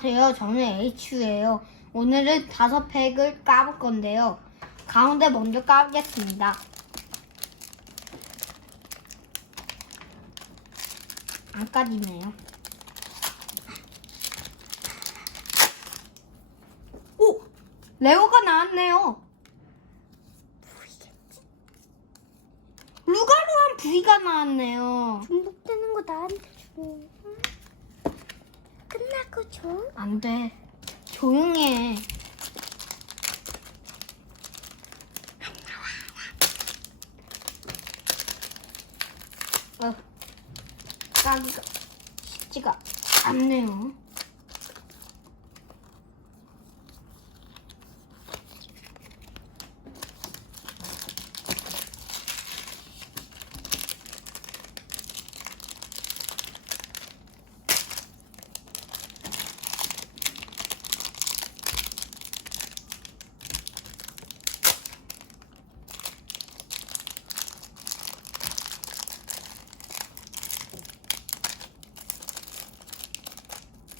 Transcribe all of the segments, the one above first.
안녕하세요. 저는 H예요. 오늘은 다섯 팩을 까볼 건데요. 가운데 먼저 까겠습니다. 안 까지네요. 오! 레오가 나왔네요. 루가루한 부위가 나왔네요. 중복되는 거 줘. 끝나고 줘. 안 돼. 조용히 해. 어, 까기가 쉽지가 않네요.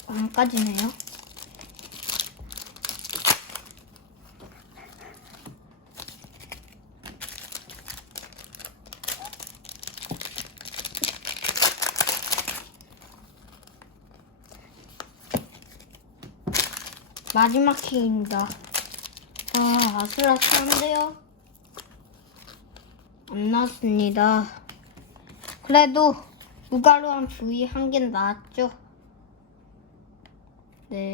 안 까지네요. 마지막 킥입니다. 아, 아슬아슬한데요? 안 나왔습니다. 그래도 무가루한 부위 한 개는 나왔죠?